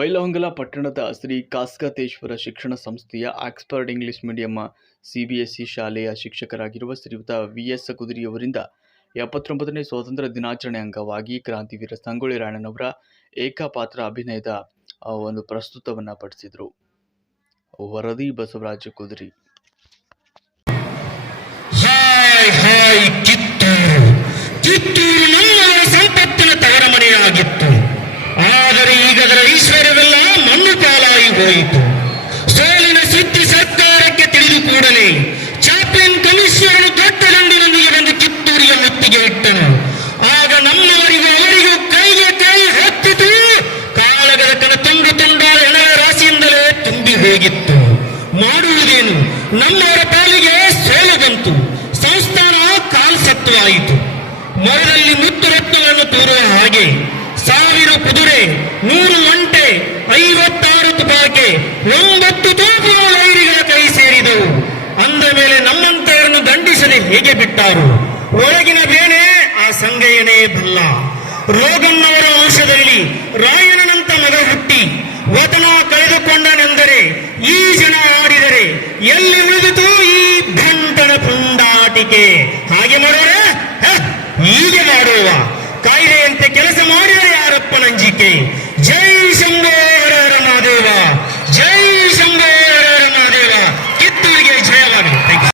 ಬೈಲಹೊಂಗಲ ಪಟ್ಟಣದ ಶ್ರೀ ಕಾಸ್ಕತೇಶ್ವರ ಶಿಕ್ಷಣ ಸಂಸ್ಥೆಯ ಆಕ್ಸ್ಫರ್ಡ್ ಇಂಗ್ಲಿಷ್ ಮೀಡಿಯಂ ಸಿಬಿಎಸ್ಇ ಶಾಲೆಯ ಶಿಕ್ಷಕರಾಗಿರುವ ಶ್ರೀಯುತ ವಿ ಎಸ್ ಕುದುರಿಯವರಿಂದ ಎಪ್ಪತ್ತೊಂಬತ್ತನೇ ಸ್ವಾತಂತ್ರ್ಯ ದಿನಾಚರಣೆ ಅಂಗವಾಗಿ ಕ್ರಾಂತಿವೀರ ಸಂಗೊಳ್ಳಿ ರಾಯಣ್ಣನವರ ಏಕಪಾತ್ರ ಅಭಿನಯದ ಒಂದು ಪ್ರಸ್ತುತವನ್ನು ಪಡಿಸಿದರು ವರದಿ ಬಸವರಾಜ ಕುದುರಿ. ಕಿತ್ತೂರು. ಕಿತ್ತೂರು ಐಶ್ವರ್ಯವೆಲ್ಲ ಮಣ್ಣು ಪಾಲಾಗಿ ಹೋಯಿತು. ಸೋಲಿನ ಸುದ್ದಿ ಸರ್ಕಾರಕ್ಕೆ ತಿಳಿದು ಕೂಡಲೇ ಚಾಪ್ಲಿನ್ ಕಮಿಷನರು ದೊಡ್ಡ ದಂಡಿನೊಂದಿಗೆ ಬಂದು ಕಿತ್ತೂರಿಯ ಹೊತ್ತಿಗೆ ಇಟ್ಟನು. ಆಗ ನಮ್ಮವರಿಗೂ ಅವರಿಗೂ ಕೈಗೆ ಕೈ ಹತ್ತಿತು. ಕಾಳಗದ ಕನ ತುಂಡು ತುಂಡಾದ ಹೆಣಗಳ ರಾಶಿಯಿಂದಲೇ ತುಂಬಿ ಹೋಗಿತ್ತು. ಮಾಡುವುದೇನು? ನಮ್ಮವರ ಪಾಲಿಗೆ ಸೋಲು ಬಂತು. ಸಂಸ್ಥಾನ ಕಾಲ್ಸತ್ವಾಯಿತು ಮರದಲ್ಲಿ ಮುತ್ತು ರತ್ನಗಳನ್ನು ತೋರುವ ಹಾಗೆ ಸಾವಿರ ಕುದುರೆ ನೂರು ಐವತ್ತಾರು ತುಪಾಕೆ ಒಂಬತ್ತು ತೋಪುಗಳು ವೈರಿಗಳ ಕೈ ಸೇರಿದವು. ಅಂದ ಮೇಲೆ ನಮ್ಮಂತವರನ್ನು ದಂಡಿಸದೆ ಹೇಗೆ ಬಿಟ್ಟಾರು? ಒಳಗಿನ ಬೇನೆ, ಆ ಸಂಗಯ್ಯನೇ ಬಲ್ಲ. ರೋಗನ್ನವರ ವಂಶದಲ್ಲಿ ರಾಯಣನಂತ ಮಗ ಹುಟ್ಟಿ. ವತನ ಕಳೆದುಕೊಂಡನೆಂದರೆ ಈ ಜನ ಆಡಿದರೆ ಎಲ್ಲಿ ಉಳಿದಿತು ಈ ಭಂಟನ ಪುಂಡಾಟಿಕೆ? ಹಾಗೆ ಮಾಡೋಣ ಹ? ಹೀಗೆ ಮಾಡುವ? ಕಾಯಿಲೆಯಂತೆ ಕೆಲಸ ಮಾಡಿದರೆ ಯಾರಪ್ಪ ನಂಜಿಕೆ ಜೈ ಶಂಭೋ